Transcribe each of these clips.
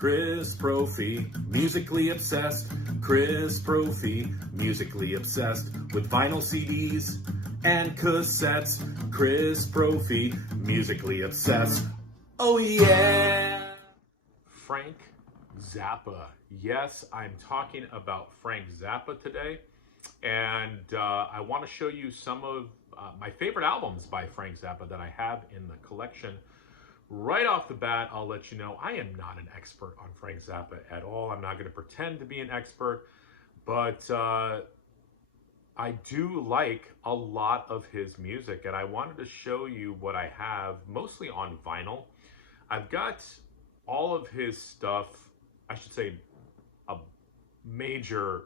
Chris Brophy, musically obsessed. Chris Brophy, musically obsessed with vinyl CDs and cassettes. Chris Brophy, musically obsessed. Oh yeah! Frank Zappa. Yes, I'm talking about Frank Zappa today. And I want to show you some of my favorite albums by Frank Zappa that I have in the collection. Right off the bat, I'll let you know I am not an expert on Frank Zappa at all. I'm not going to pretend to be an expert, but I do like a lot of his music, and I wanted to show you what I have, mostly on vinyl. I've got all of his stuff, I should say a major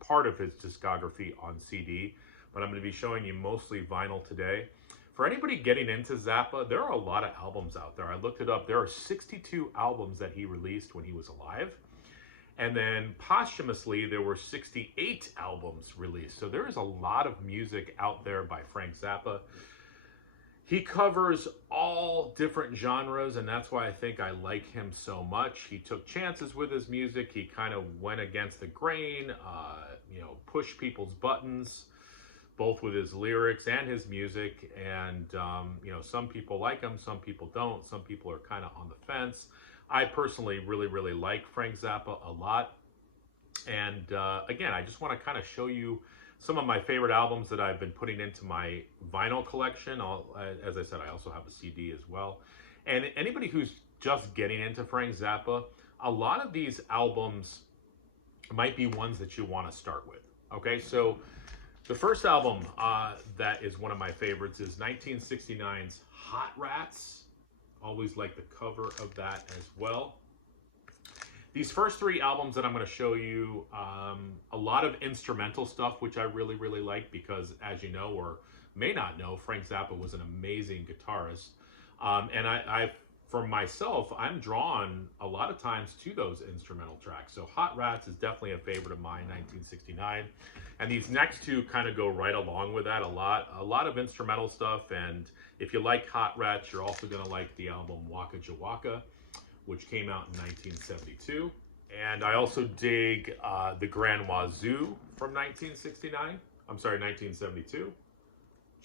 part of his discography on CD, but I'm going to be showing you mostly vinyl today. For anybody getting into Zappa, there are a lot of albums out there. I looked it up. There are 62 albums that he released when he was alive. And then posthumously, there were 68 albums released. So there is a lot of music out there by Frank Zappa. He covers all different genres, and that's why I think I like him so much. He took chances with his music. He kind of went against the grain, pushed people's buttons, both with his lyrics and his music. And, some people like him, some people don't. Some people are kind of on the fence. I personally really, really like Frank Zappa a lot. And again, I just want to kind of show you some of my favorite albums that I've been putting into my vinyl collection. As I said, I also have a CD as well. And anybody who's just getting into Frank Zappa, a lot of these albums might be ones that you want to start with. Okay, so the first album that is one of my favorites is 1969's Hot Rats. Always like the cover of that as well. These first three albums that I'm going to show you, a lot of instrumental stuff, which I really, really like because, as you know, or may not know, Frank Zappa was an amazing guitarist. And I, for myself, I'm drawn a lot of times to those instrumental tracks. So Hot Rats is definitely a favorite of mine, 1969. And these next two kind of go right along with that a lot of instrumental stuff. And if you like Hot Rats, you're also going to like the album Waka Jawaka, which came out in 1972. And I also dig the Grand Wazoo from 1972.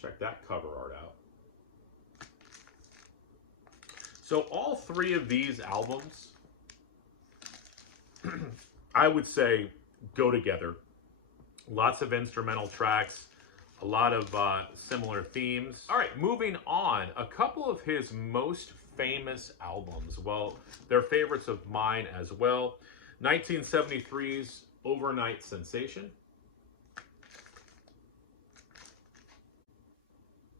Check that cover art out. So all three of these albums, I would say, go together. Lots of instrumental tracks, a lot of similar themes. All right, moving on. A couple of his most famous albums. Well, they're favorites of mine as well. 1973's Overnight Sensation.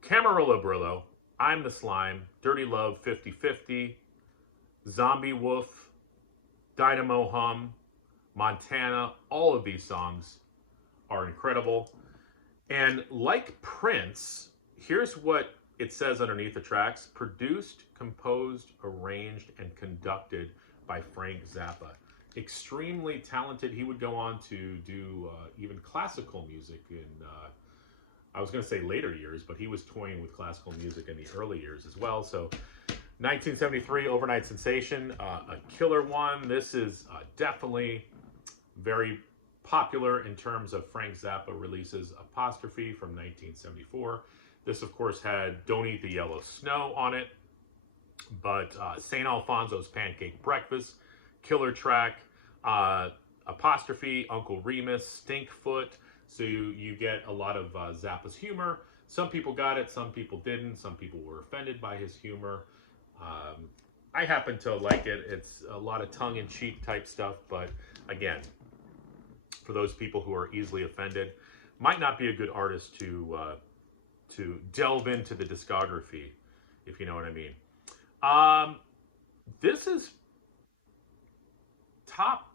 Camarillo Brillo, I'm the Slime, Dirty Love 50/50, Zombie Wolf, Dynamo Hum, Montana. All of these songs are incredible. And like Prince, here's what it says underneath the tracks: produced, composed, arranged, and conducted by Frank Zappa. Extremely talented. He would go on to do even classical music in, I was going to say later years, but he was toying with classical music in the early years as well. So 1973, Overnight Sensation, a killer one. This is definitely very popular in terms of Frank Zappa releases. Apostrophe from 1974. This, of course, had Don't Eat the Yellow Snow on it, but St. Alfonso's Pancake Breakfast, killer track. Apostrophe, Uncle Remus, Stinkfoot. So you get a lot of Zappa's humor. Some people got it, some people didn't. Some people were offended by his humor. I happen to like it. It's a lot of tongue-in-cheek type stuff, but again, for those people who are easily offended, might not be a good artist to delve into the discography, if you know what I mean. This is top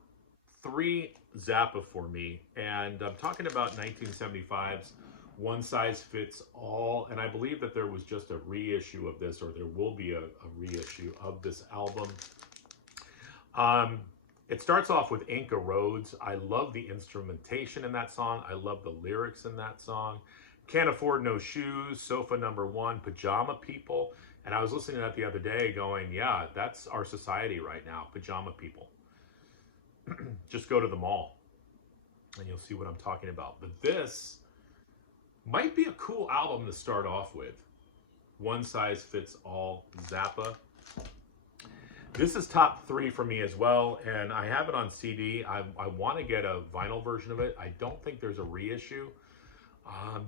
3 Zappa for me, and I'm talking about 1975's One Size Fits All, and I believe that there was just a reissue of this, or there will be a reissue of this album. It starts off with Inca Roads. I love the instrumentation in that song. I love the lyrics in that song. Can't Afford No Shoes, Sofa Number 1, Pajama People, And I was listening to that the other day going, yeah, that's our society right now, pajama people. Just go to the mall and you'll see what I'm talking about. But this might be a cool album to start off with. One size fits all, Zappa. This is top 3 for me as well, and I have it on CD. I want to get a vinyl version of it. I don't think there's a reissue,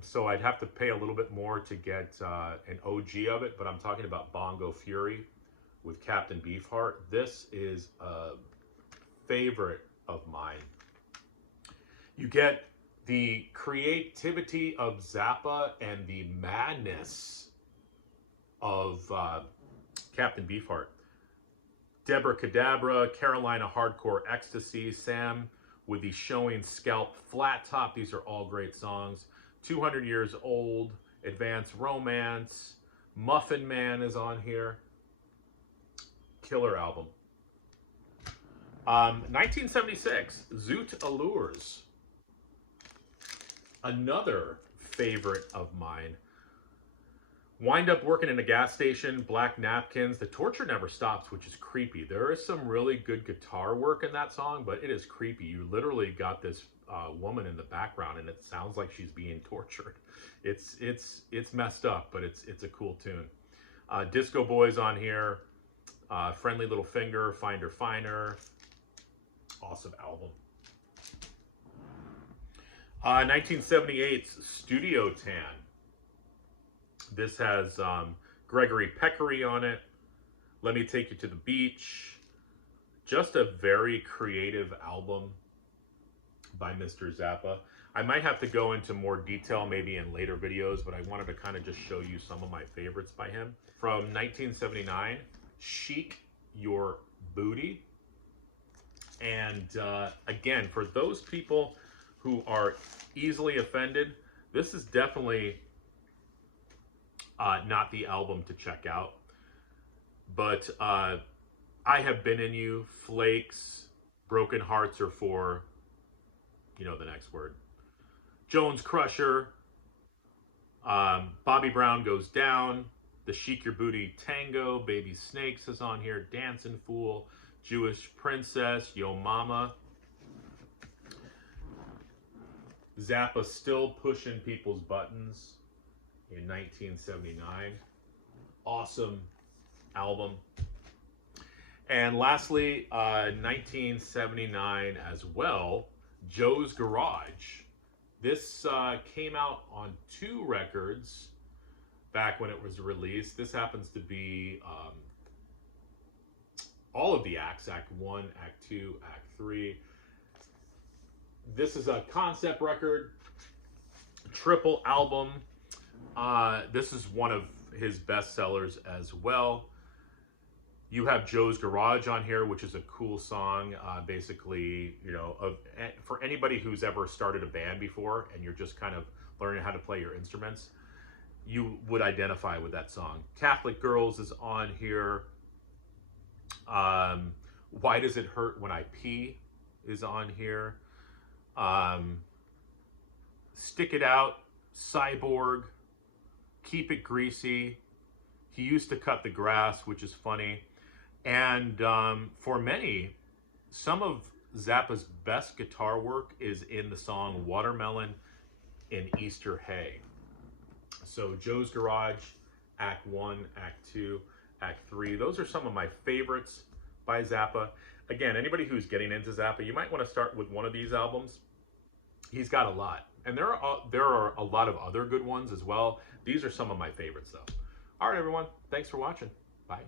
so I'd have to pay a little bit more to get an OG of it, but I'm talking about Bongo Fury with Captain Beefheart. This is a favorite of mine. You get the creativity of Zappa and the madness of Captain Beefheart. Deborah Cadabra, Carolina Hardcore Ecstasy, Sam with the Showing Scalp Flat Top. These are all great songs. 200 Years Old, Advanced Romance, Muffin Man is on here. Killer album. 1976, Zoot Allures. Another favorite of mine. Wind up working in a gas station, Black Napkins. The torture never stops, which is creepy. There is some really good guitar work in that song, but it is creepy. You literally got this woman in the background, and it sounds like she's being tortured. It's messed up, but it's a cool tune. Disco Boys on here. Friendly Little Finger, Finder Finer. Awesome album. 1978's Studio Tan. This has Gregory Peccary on it. Let Me Take You to the Beach. Just a very creative album by Mr. Zappa. I might have to go into more detail maybe in later videos, but I wanted to kind of just show you some of my favorites by him. From 1979, Chic Your Booty. And again, for those people who are easily offended, this is definitely not the album to check out. But I Have Been in You, Flakes, Broken Hearts are for, you know, the next word. Jones Crusher, Bobby Brown Goes Down, the Chic Your Booty Tango, Baby Snakes is on here, Dancing Fool, Jewish Princess, Yo Mama. Zappa still pushing people's buttons in 1979. Awesome album. And lastly, 1979 as well, Joe's Garage. This came out on 2 records back when it was released. This happens to be all of the acts, Act 1, Act 2, Act 3. This is a concept record, triple album. This is one of his best sellers as well. You have Joe's Garage on here, which is a cool song. Basically, you know, for anybody who's ever started a band before and you're just kind of learning how to play your instruments, you would identify with that song. Catholic Girls is on here. Why Does It Hurt When I Pee is on here. Stick It Out, Cyborg, Keep It Greasy. He Used to Cut the Grass, which is funny. And for many, some of Zappa's best guitar work is in the song Watermelon in Easter Hay. So Joe's Garage, Act 1, Act 2, Act 3. Those are some of my favorites by Zappa. Again, anybody who's getting into Zappa, you might want to start with one of these albums. He's got a lot. And there are a lot of other good ones as well. These are some of my favorites, though. All right, everyone. Thanks for watching. Bye.